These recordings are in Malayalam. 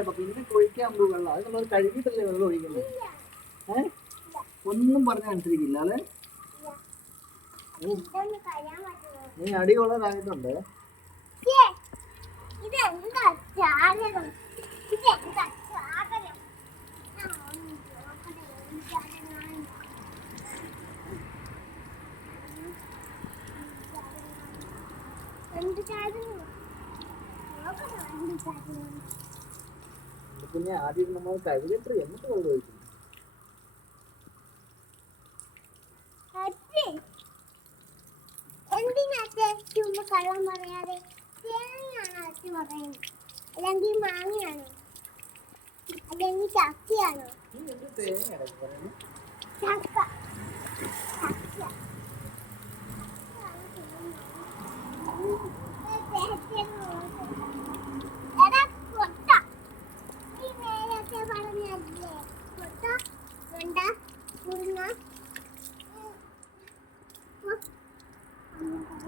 കേട്ടോ പിന്നെ ഒഴിക്കാൻ പോകും വെള്ളം. അത് നമ്മൾ കഴുകിയിട്ടല്ലേ വെള്ളം ഒഴിക്കുന്നത്? ഏ? ഒന്നും പറഞ്ഞാൽ അനുസരിക്കില്ല അല്ലേ? നീ ഒന്ന് നോക്കട്ടെ, എന്ത് ചാകരം? പിന്നെ ആദ്യം നമ്മൾ കഴുകിട്ട് എന്നിട്ട് വെള്ളം ഒഴിക്കും? കള്ളം പറയാതെ തേങ്ങയാണ് അച്ഛൻ പറയുന്നത് അല്ലെങ്കിൽ മാങ്ങയാണോ? അല്ലെങ്കിൽ ചക്കയാണോ? ചക്ക. ചക്ക.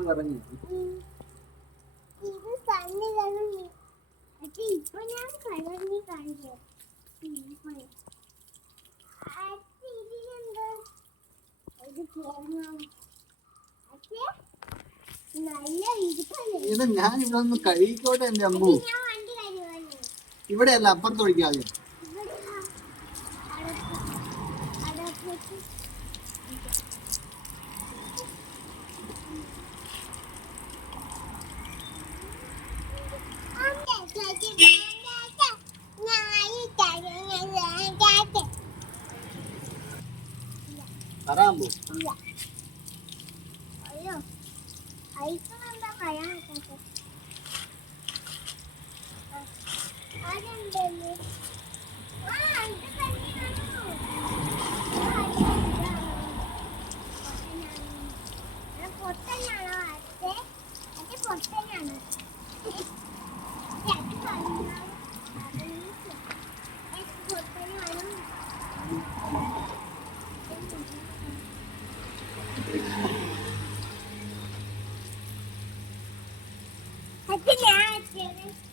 കറങ്ങി ഇത് പക്ഷെ ഇപ്പൊ ഞാൻ ഇത് ഞാൻ ഇവിടെ ഒന്ന് കഴുകിക്കോട്ടെ എന്റെ അമ്മു. ഇവിടെയല്ല അപ്പുറത്ത് ഒഴിക്കാതെ. Karambo. Ayo. Ay, ito lang na kaya. Ayan, Dennis. അച്ഛൻ ഞാൻ അച്ഛനെ